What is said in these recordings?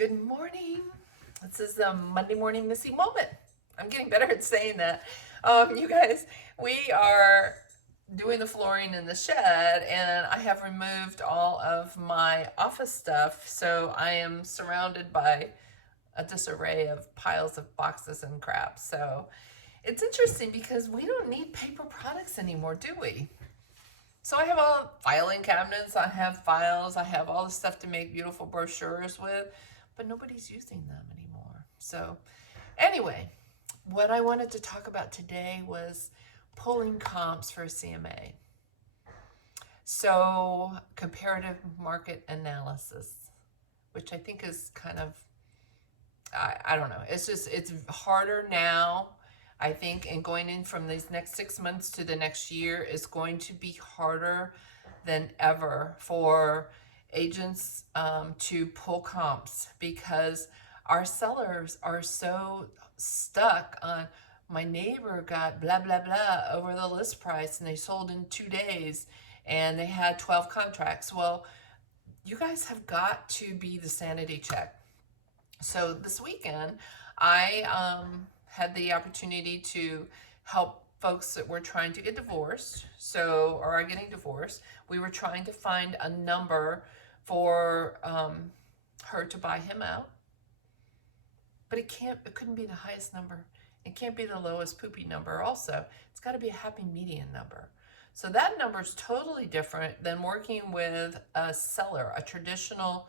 Good morning. This is the Monday morning Missy moment. I'm getting better at saying that. You guys, we are doing the flooring in the shed, and I have removed all of my office stuff. So I am surrounded by a disarray of piles of boxes and crap. So it's interesting because we don't need paper products anymore, do we? So I have all filing cabinets, I have files, I have all the stuff to make beautiful brochures with, but nobody's using them anymore. So anyway, what I wanted to talk about today was pulling comps for a CMA. So comparative market analysis, which I think is kind of, I don't know, it's harder now. I think, and going in from these next 6 months to the next year is going to be harder than ever for agents to pull comps, because our sellers are so stuck on, my neighbor got blah blah blah over the list price and they sold in 2 days and they had 12 contracts. Well, you guys have got to be the sanity check. So this weekend, I had the opportunity to help folks that were trying to get divorced, or are getting divorced. We were trying to find a number for her to buy him out, but it couldn't be the highest number. It can't be the lowest poopy number also. It's got to be a happy median number. So that number is totally different than working with a seller, a traditional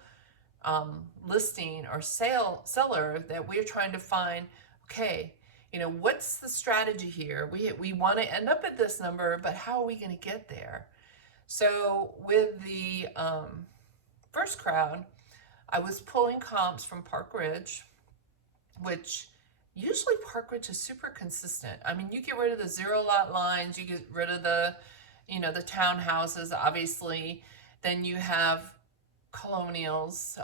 listing or seller that we're trying to find. Okay, what's the strategy here? We want to end up at this number, but how are we going to get there? So with the first crowd, I was pulling comps from Park Ridge, which usually Park Ridge is super consistent. I mean, you get rid of the zero lot lines, you get rid of the townhouses, obviously. Then you have colonials,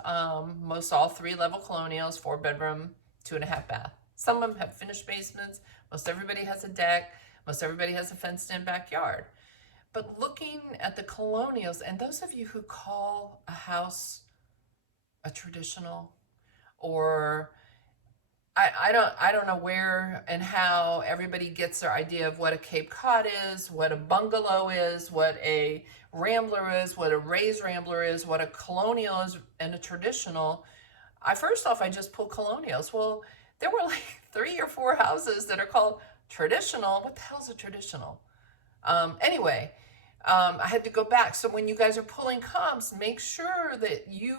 most all 3-level colonials, 4-bedroom, 2.5 bath. Some of them have finished basements. Most everybody has a deck. Most everybody has a fenced-in backyard. But looking at the colonials, and those of you who call a house a traditional, or I don't know where and how everybody gets their idea of what a Cape Cod is, what a bungalow is, what a rambler is, what a raised rambler is, what a colonial is, and a traditional. First off, I just pulled colonials. Well, there were like 3 or 4 houses that are called traditional. What the hell's a traditional? Anyway, I had to go back. So when you guys are pulling comps, make sure that you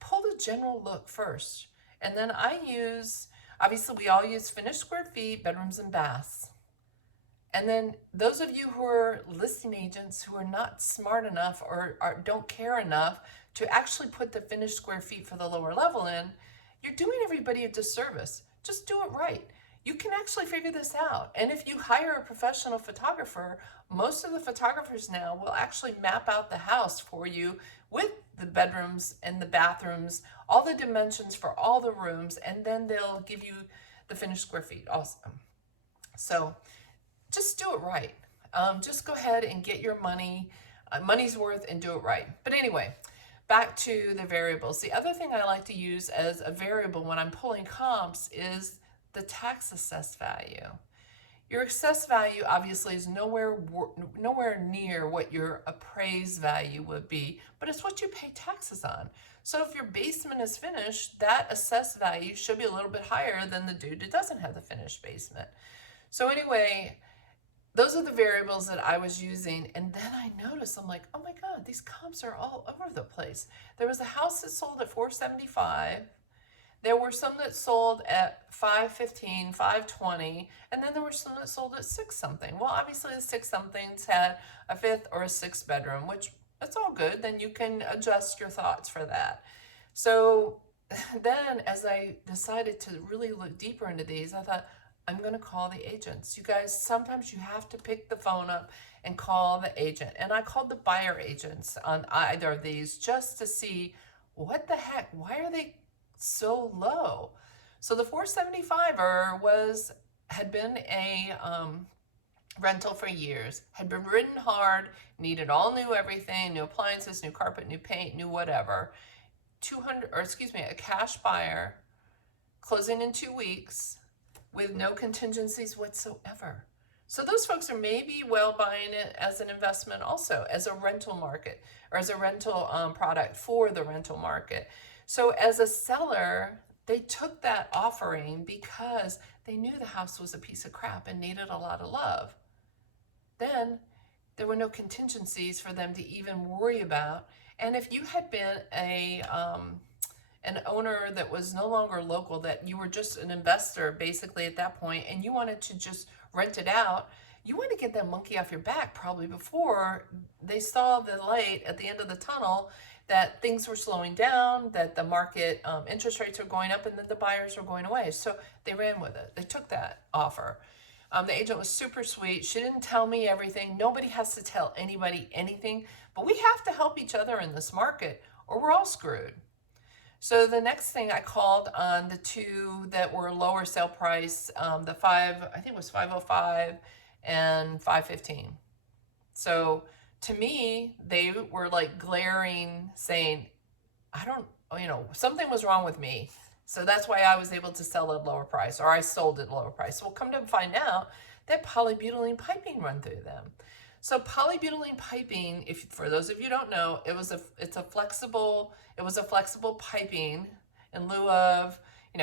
pull the general look first. And then obviously we all use finished square feet, bedrooms and baths. And then those of you who are listing agents who are not smart enough or don't care enough to actually put the finished square feet for the lower level in, you're doing everybody a disservice. Just do it right. You can actually figure this out. And if you hire a professional photographer, most of the photographers now will actually map out the house for you with the bedrooms and the bathrooms, all the dimensions for all the rooms, and then they'll give you the finished square feet also. So just do it right. Just go ahead and get your money's worth, and do it right. But anyway, back to the variables. The other thing I like to use as a variable when I'm pulling comps is the tax assessed value. Your assessed value obviously is nowhere near what your appraised value would be, but it's what you pay taxes on. So if your basement is finished, that assessed value should be a little bit higher than the dude that doesn't have the finished basement. So anyway, those are the variables that I was using. And then I noticed, I'm like, oh my God, these comps are all over the place. There was a house that sold at $475. There were some that sold at $515, $520, and then there were some that sold at $6 something. Well, obviously the $6 somethings had a 5th or a 6th bedroom, which that's all good. Then you can adjust your thoughts for that. So then as I decided to really look deeper into these, I thought, I'm going to call the agents. You guys, sometimes you have to pick the phone up and call the agent. And I called the buyer agents on either of these just to see, what the heck, why are they so low? So the 475er had been a rental for years, had been ridden hard, needed all new everything, new appliances, new carpet, new paint, new whatever. a cash buyer closing in 2 weeks with no contingencies whatsoever. So those folks are maybe well buying it as an investment also, as a rental market, or as a rental product for the rental market. So as a seller, they took that offering because they knew the house was a piece of crap and needed a lot of love. Then there were no contingencies for them to even worry about. And if you had been an owner that was no longer local, that you were just an investor basically at that point, and you wanted to just rent it out, you want to get that monkey off your back probably before they saw the light at the end of the tunnel, that things were slowing down, that the market interest rates were going up, and that the buyers were going away. So they ran with it. They took that offer. The agent was super sweet. She didn't tell me everything. Nobody has to tell anybody anything, but we have to help each other in this market or we're all screwed. So the next thing, I called on the two that were lower sale price, the I think it was 505 and 515. So to me, they were like glaring, saying, something was wrong with me. So that's why I was able to sell at lower price, or I sold at lower price. Well, come to find out that polybutylene piping run through them. So polybutylene piping, for those of you who don't know, it was a flexible piping in lieu of,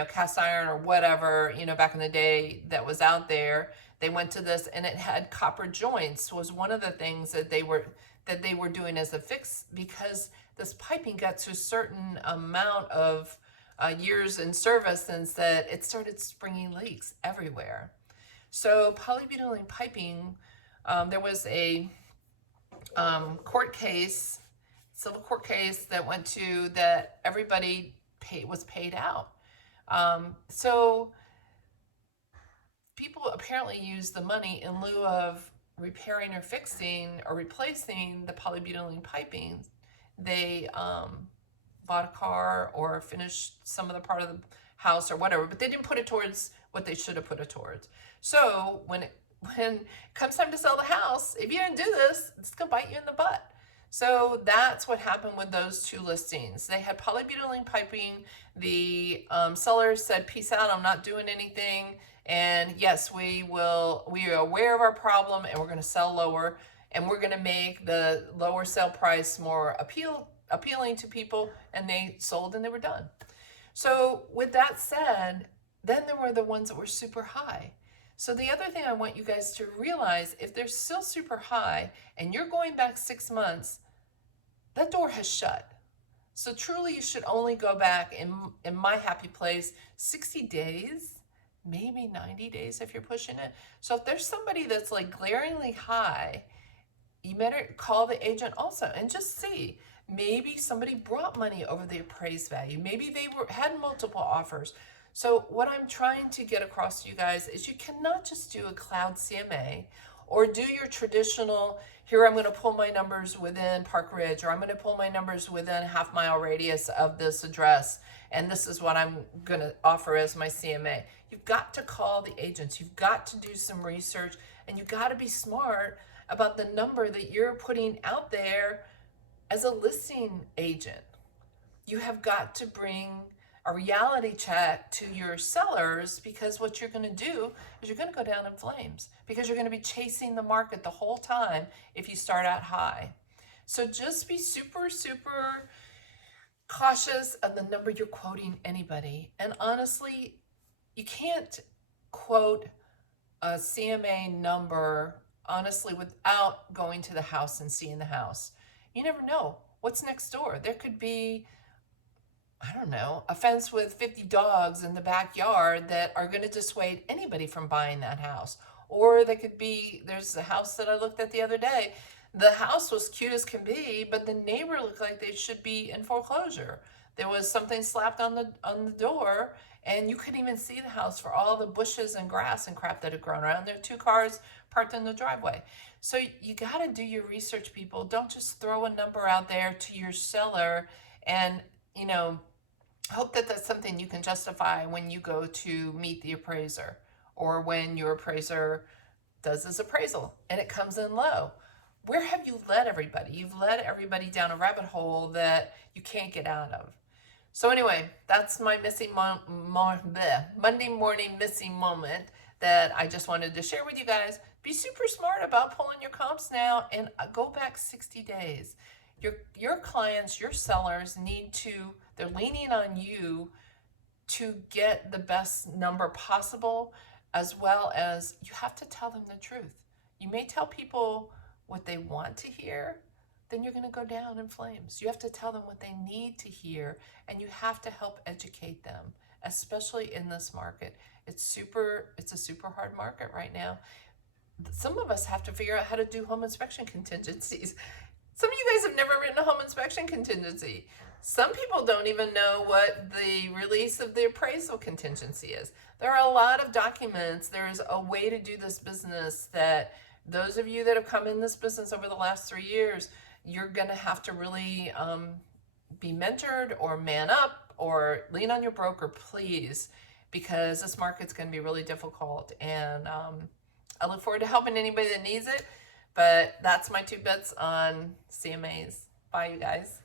cast iron or whatever, back in the day that was out there. They went to this, and it had copper joints, was one of the things that they were doing as a fix, because this piping got to a certain amount of years in service, and that it started springing leaks everywhere. So polybutylene piping, there was a civil court case that went to, that everybody was paid out. So people apparently used the money in lieu of repairing or fixing or replacing the polybutylene piping. They bought a car or finished some of the part of the house or whatever, but they didn't put it towards what they should have put it towards. So when it comes time to sell the house, if you didn't do this, it's gonna bite you in the butt. So that's what happened with those two listings. They had polybutylene piping. The seller said, peace out, I'm not doing anything. And yes, we are aware of our problem, and we're gonna sell lower, and we're gonna make the lower sale price more appealing to people, and they sold and they were done. So with that said, then there were the ones that were super high. So the other thing I want you guys to realize, if they're still super high and you're going back 6 months, that door has shut. So truly you should only go back, in my happy place, 60 days, maybe 90 days if you're pushing it. So if there's somebody that's like glaringly high, you better call the agent also and just see. Maybe somebody brought money over the appraised value. Maybe they had multiple offers. So what I'm trying to get across to you guys is, you cannot just do a cloud CMA or do your traditional, here I'm going to pull my numbers within Park Ridge, or I'm going to pull my numbers within a half-mile radius of this address, and this is what I'm going to offer as my CMA. You've got to call the agents. You've got to do some research, and you've got to be smart about the number that you're putting out there as a listing agent. You have got to bring a reality check to your sellers, because what you're going to do is you're going to go down in flames, because you're going to be chasing the market the whole time if you start out high. So just be super, super cautious of the number you're quoting anybody. And honestly, you can't quote a CMA number honestly without going to the house and seeing the house. You never know what's next door. There could be, I don't know, a fence with 50 dogs in the backyard that are going to dissuade anybody from buying that house. Or they could be, there's a house that I looked at the other day. The house was cute as can be, but the neighbor looked like they should be in foreclosure. There was something slapped on the door, and you couldn't even see the house for all the bushes and grass and crap that had grown around. There were 2 cars parked in the driveway. So you got to do your research, people. Don't just throw a number out there to your seller and, hope that that's something you can justify when you go to meet the appraiser, or when your appraiser does his appraisal and it comes in low. Where have you led everybody? You've led everybody down a rabbit hole that you can't get out of. So anyway, that's my Monday morning Missy moment that I just wanted to share with you guys. Be super smart about pulling your comps now and go back 60 days. Your clients, your sellers need to, they're leaning on you to get the best number possible, as well as you have to tell them the truth. You may tell people what they want to hear, then you're going to go down in flames. You have to tell them what they need to hear, and you have to help educate them, especially in this market. It's a super hard market right now. Some of us have to figure out how to do home inspection contingencies. Some of you guys have never written a home inspection contingency. Some people don't even know what the release of the appraisal contingency is. There are a lot of documents. There's a way to do this business that those of you that have come in this business over the last 3 years, you're going to have to really be mentored or man up or lean on your broker, please, because this market's going to be really difficult. And I look forward to helping anybody that needs it. But that's my 2 bets on CMAs. Bye, you guys.